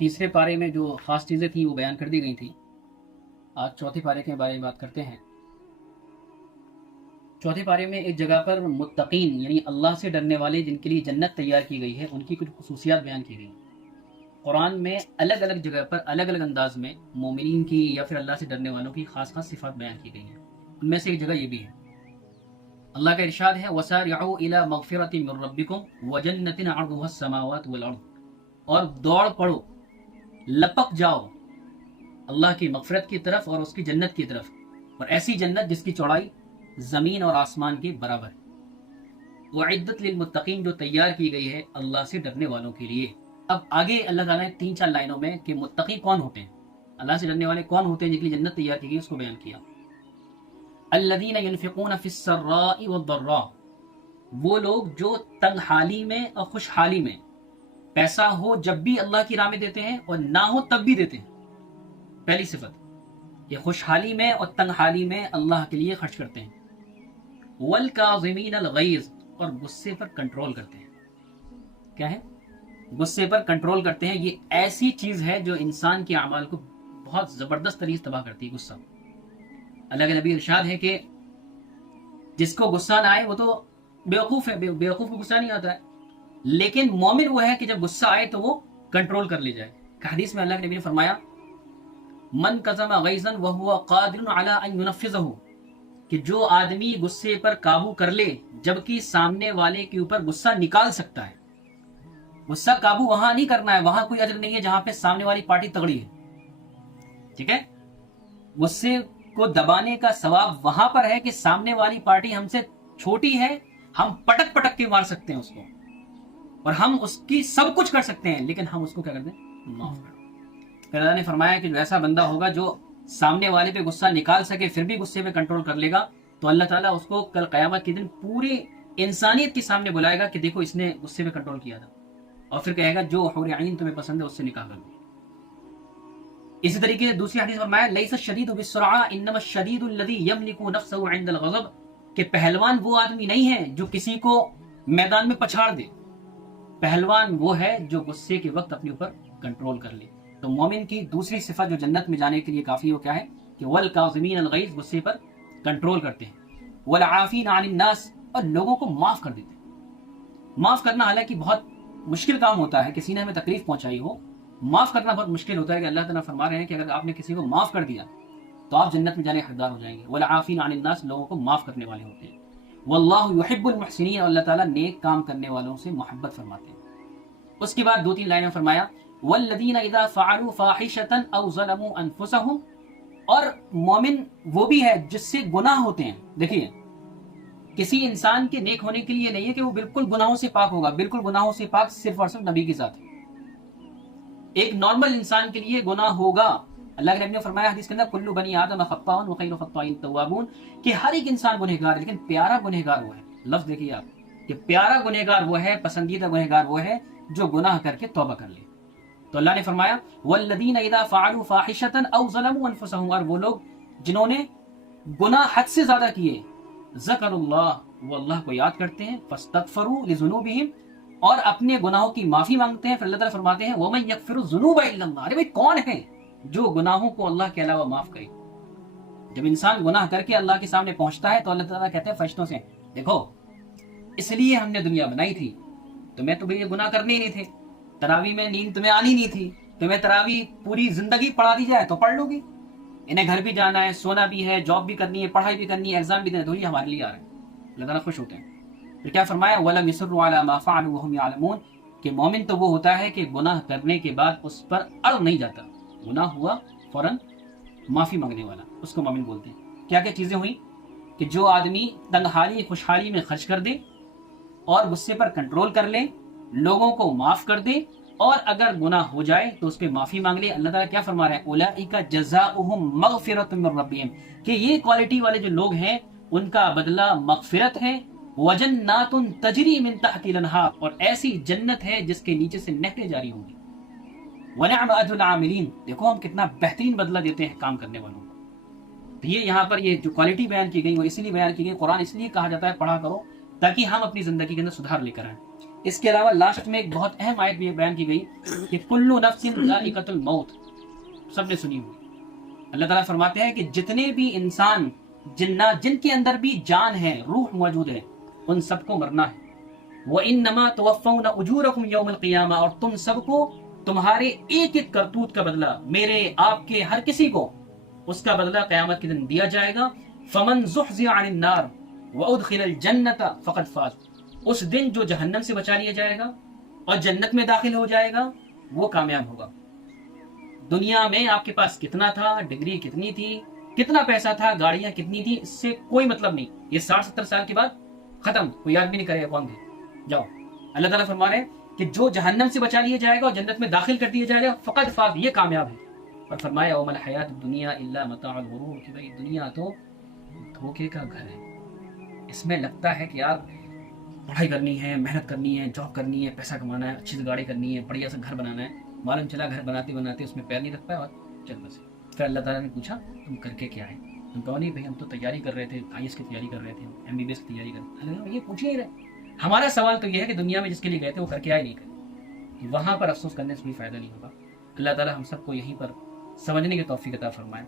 تیسرے پارے میں جو خاص چیزیں تھیں وہ بیان کر دی گئی تھیں. آج چوتھے پارے کے بارے میں بات کرتے ہیں. چوتھے پارے میں ایک جگہ پر متقین یعنی اللہ سے ڈرنے والے جن کے لیے جنت تیار کی گئی ہے ان کی کچھ خصوصیات بیان کی گئی ہیں. قرآن میں الگ الگ جگہ پر الگ الگ انداز میں مومنین کی یا پھر اللہ سے ڈرنے والوں کی خاص خاص صفات بیان کی گئی ہیں. ان میں سے ایک جگہ یہ بھی ہے. اللہ کا ارشاد ہے وَسَارِعُوا إِلَى مَغْفِرَةٍ مِّن رَّبِّكُمْ وَجَنَّةٍ عَرْضُهَا السَّمَاوَاتُ وَالْأَرْضُ، اور دوڑ پڑو، لپک جاؤ اللہ کی مغفرت کی طرف اور اس کی جنت کی طرف، اور ایسی جنت جس کی چوڑائی زمین اور آسمان کے برابر ہے. وَعِدَّتْ لِلْمُتَّقِينَ، جو تیار کی گئی ہے اللہ سے ڈرنے والوں کے لیے. اب آگے اللہ تعالیٰ نے 3-4 لائنوں میں کہ متقی کون ہوتے ہیں، اللہ سے ڈرنے والے کون ہوتے ہیں جن کے لیے جنت تیار کی گئی، اس کو بیان کیا. الذین ينفقون فی السراء والضراء، وہ لوگ جو تنگ حالی میں اور خوشحالی میں پیسہ ہو جب بھی اللہ کی راہ میں دیتے ہیں اور نہ ہو تب بھی دیتے ہیں. پہلی صفت یہ خوشحالی میں اور تنگ حالی میں اللہ کے لیے خرچ کرتے ہیں. والکاظمین الغیظ، اور غصے پر کنٹرول کرتے ہیں. کیا ہے؟ غصے پر کنٹرول کرتے ہیں. یہ ایسی چیز ہے جو انسان کے اعمال کو بہت زبردست طریقے سے تباہ کرتی ہے. غصہ، اللہ کے نبی ارشاد ہے کہ جس کو غصہ نہ آئے وہ تو بیوقوف ہے. بیوقوف کو غصہ نہیں آتا ہے، لیکن مومن وہ ہے کہ جب غصہ آئے تو وہ کنٹرول کر لی جائے. حدیث میں اللہ کے نبی نے فرمایا من کظم غیظا وهو قادر على ان ينفذه، کہ جو آدمی غصے پر قابو کر لے جبکہ سامنے والے کے اوپر غصہ نکال سکتا ہے. غصہ قابو وہاں نہیں کرنا ہے، وہاں کوئی اجر نہیں ہے جہاں پہ سامنے والی پارٹی تگڑی ہے. ٹھیک ہے؟ غصے کو دبانے کا ثواب وہاں پر ہے کہ سامنے والی پارٹی ہم سے چھوٹی ہے، ہم پٹک پٹک کے مار سکتے ہیں اس کو، اور ہم اس کی سب کچھ کر سکتے ہیں، لیکن ہم اس کو کیا کرتے ہیں؟ معاف کر. پھر اللہ نے فرمایا کہ جو ایسا بندہ ہوگا جو سامنے والے پہ غصہ نکال سکے پھر بھی غصے پہ کنٹرول کر لے گا، تو اللہ تعالیٰ اس کو کل قیامت کے دن پوری انسانیت کے سامنے بلائے گا کہ دیکھو اس نے غصے پہ کنٹرول کیا تھا، اور پھر کہے گا جو حور عین تمہیں پسند ہے اس سے نکاح کر دو. اسی طریقے سے دوسری حدیث فرمایا لیس الشدید بالسرعہ انما الشدید الذی یملک نفسه عند الغضب، کہ پہلوان وہ آدمی نہیں ہے جو کسی کو میدان میں پچھاڑ دے، پہلوان وہ ہے جو غصے کے وقت اپنے اوپر کنٹرول کر لے. تو مومن کی دوسری صفت جو جنت میں جانے کے لیے کافی وہ کیا ہے کہ والکاظمین الغیظ، غصے پر کنٹرول کرتے ہیں. والعافین عن الناس، اور لوگوں کو معاف کر دیتے ہیں. معاف کرنا حالانکہ بہت مشکل کام ہوتا ہے، کسی نے ہمیں تکلیف پہنچائی ہو، معاف کرنا بہت مشکل ہوتا ہے. کہ اللہ تعالیٰ فرما رہے ہیں کہ اگر آپ نے کسی کو معاف کر دیا تو آپ جنت میں جانے کے حقدار ہو جائیں گے. والعافین عن الناس، لوگوں کو معاف کرنے والے ہوتے ہیں. واللہ یحب المحسنین، اور اللہ تعالیٰ نیک کام کرنے والوں سے محبت فرماتے ہیں. اس کے بعد 2-3 لائنیں فرمایا والذین اذا فعلوا فاحشۃ او ظلموا انفسهم، اور مومن وہ بھی ہے جس سے گناہ ہوتے ہیں. دیکھیے کسی انسان کے نیک ہونے کے لیے نہیں ہے کہ وہ بالکل گناہوں سے پاک ہوگا. بالکل گناہوں سے پاک صرف اور صرف نبی کے ساتھ. ایک نارمل انسان کے لیے گناہ ہوگا. اللہ کے نبی نے فرمایا حدیث کے اندر کل بنی آدم خطاء وخیر الخطائین التوابون، کہ ہر ایک انسان گنہگار ہے لیکن پیارا گنہگار وہ ہے. لفظ دیکھیے آپ کہ پیارا گنہگار وہ ہے، پسندیدہ گنہگار وہ ہے جو گناہ کر کے توبہ کر لے. تو اللہ نے فرمایا والذین اذا فعلوا فاحشۃ او ظلموا انفسهم، اور وہ لوگ جنہوں نے گناہ حد سے زیادہ کیے، ذکر اللہ، وہ اللہ کو یاد کرتے ہیں، فاستغفروا لذنوبہم، اور اپنے گناہوں کی معافی مانگتے ہیں. پھر اللہ تعالیٰ فرماتے ہیں وَمَن يَغْفِرُ الذُّنُوبَ إِلَّا اللَّهُ، ارے بھائی کون ہے جو گناہوں کو اللہ کے علاوہ معاف کرے. جب انسان گناہ کر کے اللہ کے سامنے پہنچتا ہے تو اللہ تعالیٰ کہتے ہیں فرشتوں سے دیکھو اس لیے ہم نے دنیا بنائی تھی، تمہیں تو یہ گناہ کرنے ہی نہیں تھے، تراویح میں نیند تمہیں آنی نہیں تھی، تمہیں تراویح پوری زندگی پڑھا دی جائے تو پڑھ لو گی. انہیں گھر بھی جانا ہے، سونا بھی ہے، جاب بھی کرنی ہے، پڑھائی بھی کرنی ہے، ایگزام بھی دینا ہے، تو یہ ہمارے لیے آ رہے ہیں. اللہ تعالیٰ خوش ہوتے ہیں. پھر کیا فرمایا وَلَمْ يُصِرُّوا عَلَىٰ مَا فَعَلُوا وَهُمْ يَعْلَمُونَ، کہ مومن تو وہ ہوتا ہے کہ گناہ کرنے کے بعد اس پر اڑ نہیں جاتا. گناہ ہوا فوراً معافی مانگنے والا، اس کو مومن بولتے ہیں. کیا کیا چیزیں ہوئیں کہ جو آدمی تنگحالی خوشحالی میں خرچ کر دے اور غصے پر کنٹرول کر لے، لوگوں کو معاف کر دے، اور اگر گناہ ہو جائے تو اس پہ معافی مانگ لے. اللہ تعالیٰ کیا فرما رہا ہے اولئک جزاؤہم مغفرۃ من ربہم، کہ یہ کوالٹی والے جو لوگ ہیں ان کا بدلہ مغفرت ہے. وجنات تجری من تحت الانہار، اور ایسی جنت ہے جس کے نیچے سے نہریں جاری ہوں گی. ونعم اجر العاملین، دیکھو ہم کتنا بہترین بدلہ دیتے ہیں کام کرنے والوں کو. تو یہ یہاں پر یہ جو کوالٹی بیان کی گئی وہ اس لیے بیان کی گئی، قرآن اس لیے کہا جاتا ہے پڑھا کرو تاکہ ہم اپنی زندگی کے اندر سدھار لے کر آئیں. اس کے علاوہ لاسٹ میں ایک بہت اہم آیت بھی بیان کی گئی کہ کلو نفس ذائقۃ الموت، سب نے سنی ہوئی۔ اللہ تعالیٰ فرماتے ہیں کہ جتنے بھی انسان جنات جن کے اندر بھی جان ہے، روح موجود ہے، ان سب کو مرنا ہے۔ وَإِنَّمَا تُوَفَّوْنَ أُجُورَكُمْ يَوْمَ الْقِيَامَةِ، اور تم سب کو تمہارے ایک ایک کرتوت کا بدلہ، میرے آپ کے ہر کسی کو اس کا بدلہ قیامت کے دن دیا جائے گا۔ فَمَنْ زُحْزِحَ عَنِ النَّارِ وَأُدْخِلَ الْجَنَّةَ فَقَدْ فَازَ، اس دن جو جہنم سے بچا لیا جائے گا اور جنت میں داخل ہو جائے گا وہ کامیاب ہوگا۔ دنیا میں آپ کے پاس کتنا تھا، ڈگری کتنی تھی، کتنا پیسہ تھا، گاڑیاں کتنی تھی، اس سے کوئی مطلب نہیں۔ یہ 60-70 سال کے بعد ختم، کوئی یاد بھی نہیں کرے گا کون تھے۔ جاؤ، اللہ تعالیٰ فرما رہے ہیں کہ جو جہنم سے بچا لیا جائے گا اور جنت میں داخل کر دیا جائے گا فقط فاز، یہ کامیاب ہے۔ اور فرمایا وَمَا الْحَيَاةُ الدُّنْيَا إِلَّا مَتَاعُ الْغُرُورِ، کہ بھائی دنیا تو دھوکے کا گھر ہے۔ اس میں لگتا ہے کہ یار پڑھائی کرنی ہے، محنت کرنی ہے، جاب کرنی ہے، پیسہ کمانا ہے، اچھی سی گاڑی کرنی ہے، بڑھیا سا گھر بنانا ہے، معلوم چلا گھر بناتے بناتے اس میں پیر نہیں رکھ پایا اور چل بسے۔ پھر اللہ تعالیٰ نے پوچھا تم کر کے کیا ہے؟ تم کہو نہیں بھائی ہم تو تیاری کر رہے تھے، IAS کی تیاری کر رہے تھے، MBBS کی تیاری کر رہے تھے۔ اللہ نے یہ پوچھ ہی رہے۔ ہمارا سوال تو یہ ہے کہ دنیا میں جس کے لیے گئے تھے وہ کر کے آئے نہیں کرے، وہاں پر افسوس کرنے سے کوئی فائدہ نہیں ہوگا۔ اللہ تعالیٰ ہم سب کو یہیں پر سمجھنے کی توفیق عطا فرمائے۔